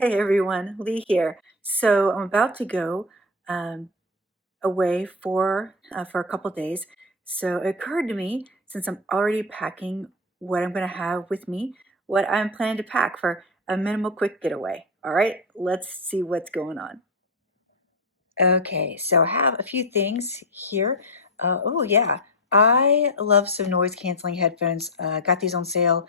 Hey everyone, Lee here. So I'm about to go um, away for a couple days. So it occurred to me, since I'm already packing what I'm going to have with me, what I'm planning to pack for a minimal quick getaway. All right, let's see what's going on. Okay, so I have a few things here. Oh yeah, I love some noise canceling headphones. Got these on sale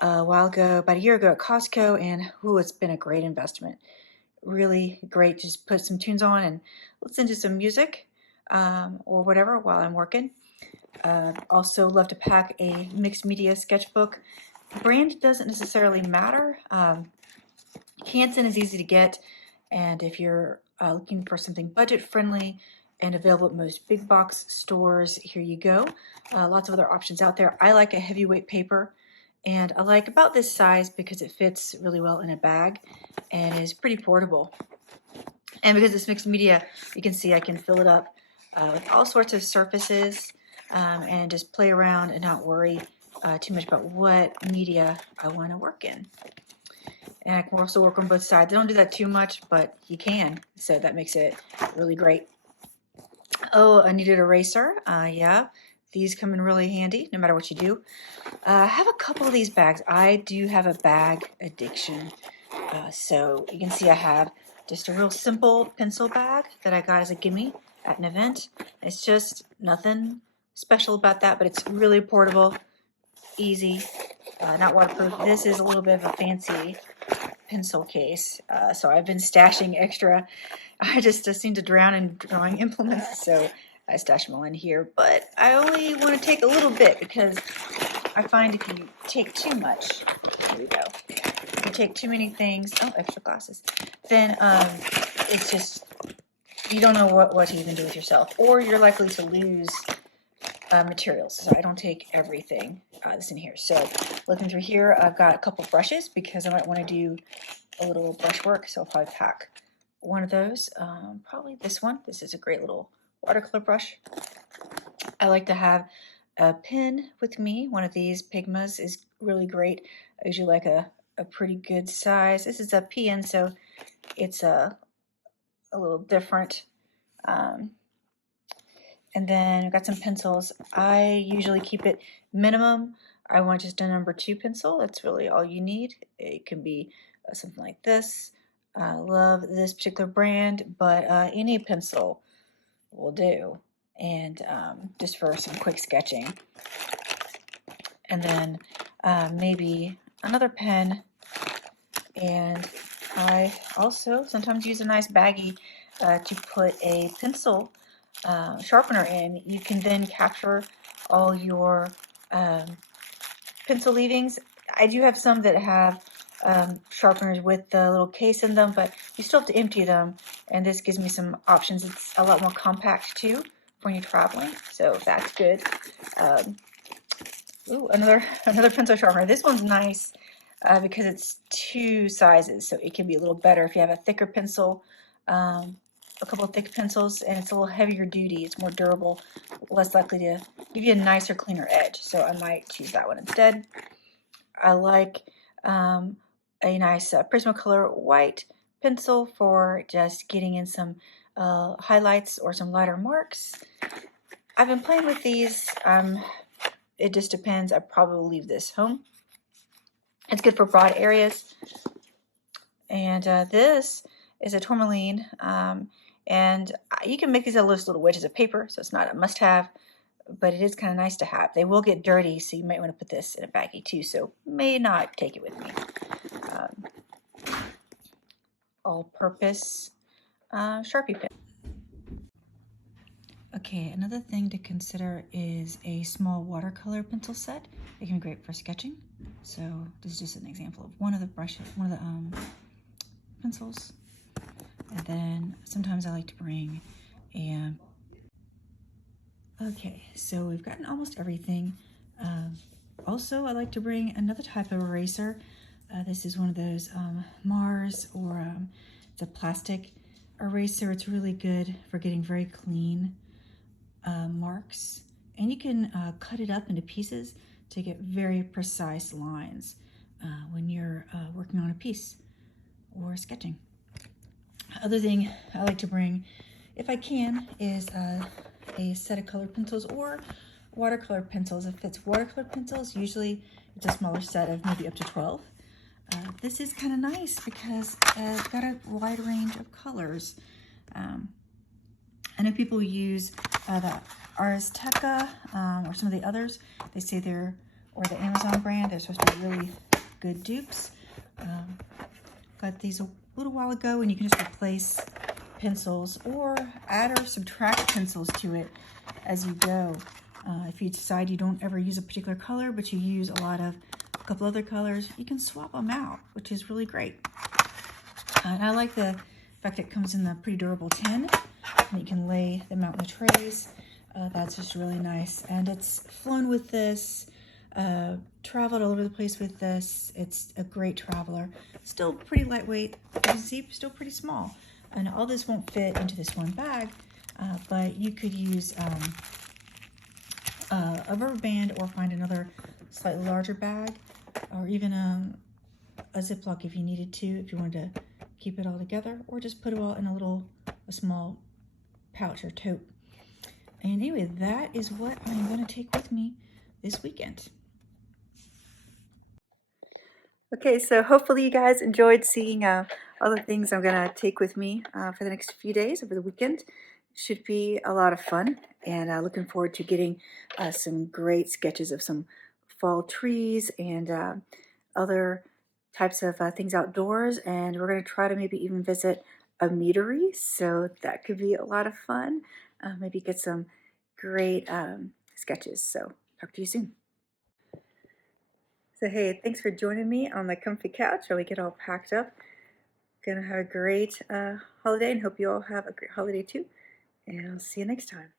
a while ago, about a year ago at Costco, and ooh, it's been a great investment. Really great. Just put some tunes on and listen to some music or whatever while I'm working. Also love to pack a mixed media sketchbook. Brand doesn't necessarily matter. Canson is easy to get, and if you're looking for something budget friendly and available at most big box stores, here you go. Lots of other options out there. I like a heavyweight paper, and I like about this size because it fits really well in a bag and is pretty portable. And because it's mixed media, you can see I can fill it up with all sorts of surfaces and just play around and not worry too much about what media I want to work in. And I can also work on both sides. I don't do that too much, but you can. So that makes it really great. Oh, a kneaded eraser. Yeah, these come in really handy no matter what you do. I have a couple of these bags. I do have a bag addiction. So you can see I have just a real simple pencil bag that I got as a gimme at an event. It's just nothing special about that, but it's really portable, easy, not waterproof. This is a little bit of a fancy pencil case, so I've been stashing extra. I just seem to drown in drawing implements, so I stash them all in here. But I only want to take a little bit because I find if you take too much, here we go, if you take too many things, oh, extra glasses, then it's just, you don't know what to even do with yourself, or you're likely to lose materials. So I don't take everything that's in here. So looking through here, I've got a couple brushes because I might want to do a little brush work. So I'll probably pack one of those, probably this one. This is a great little watercolor brush. I like to have a pen with me. One of these Pigmas is really great. I usually like a pretty good size. This is a PN, so it's a little different. Um, and then I've got some pencils. I usually keep it minimum. I want just a number 2 pencil. That's really all you need. It can be something like this. I love this particular brand, but any pencil will do. And just for some quick sketching. And then maybe another pen. And I also sometimes use a nice baggie to put a pencil sharpener in. You can then capture all your pencil leavings. I do have some that have sharpeners with the little case in them, but you still have to empty them, and this gives me some options. It's a lot more compact too for when you're traveling, so that's good. Ooh, another pencil sharpener. This one's nice because it's 2 sizes, so it can be a little better if you have a thicker pencil, a couple of thick pencils, and it's a little heavier duty. It's more durable, less likely to give you a nicer, cleaner edge. So I might choose that one instead. I like a nice Prismacolor white pencil for just getting in some highlights or some lighter marks. I've been playing with these. It just depends. I probably will leave this home. It's good for broad areas. And this is a tourmaline. And you can make these out of little wedges of paper, so it's not a must-have, but it is kind of nice to have. They will get dirty, so you might want to put this in a baggie too, so may not take it with me. All-purpose Sharpie pen. Okay, another thing to consider is a small watercolor pencil set. It can be great for sketching. So this is just an example of one of the brushes, one of the pencils. And then sometimes I like to bring a, okay, so we've gotten almost everything. Also, I like to bring another type of eraser. This is one of those Mars, or it's a plastic eraser. It's really good for getting very clean marks, and you can cut it up into pieces to get very precise lines when you're working on a piece. or sketching. Other thing I like to bring, if I can, is a set of colored pencils or watercolor pencils. If it's watercolor pencils, usually it's a smaller set of maybe up to 12. This is kind of nice because it's got a wide range of colors. I know people use the Aristeka or some of the others. They say they're, or the Amazon brand, they're supposed to be really good dupes. Got these a little while ago, and you can just replace pencils or add or subtract pencils to it as you go. If you decide you don't ever use a particular color, but you use a couple other colors, you can swap them out, which is really great. And I like the fact it comes in the pretty durable tin, and you can lay them out in the trays. That's just really nice. And it's flown with this, traveled all over the place with this. It's a great traveler. Still pretty lightweight. You can see, still pretty small. And all this won't fit into this one bag, but you could use a rubber band or find another slightly larger bag, or even a Ziploc if you needed to, if you wanted to keep it all together, or just put it all in a small pouch or tote. And anyway, that is what I'm going to take with me this weekend. Okay, so hopefully you guys enjoyed seeing all the things I'm going to take with me for the next few days over the weekend. Should be a lot of fun, and looking forward to getting some great sketches of some fall trees and other types of things outdoors. And we're going to try to maybe even visit a meadery, so that could be a lot of fun. Maybe get some great sketches. So talk to you soon. So hey, thanks for joining me on the comfy couch while we get all packed up. Gonna have a great holiday, and hope you all have a great holiday too. And I'll see you next time.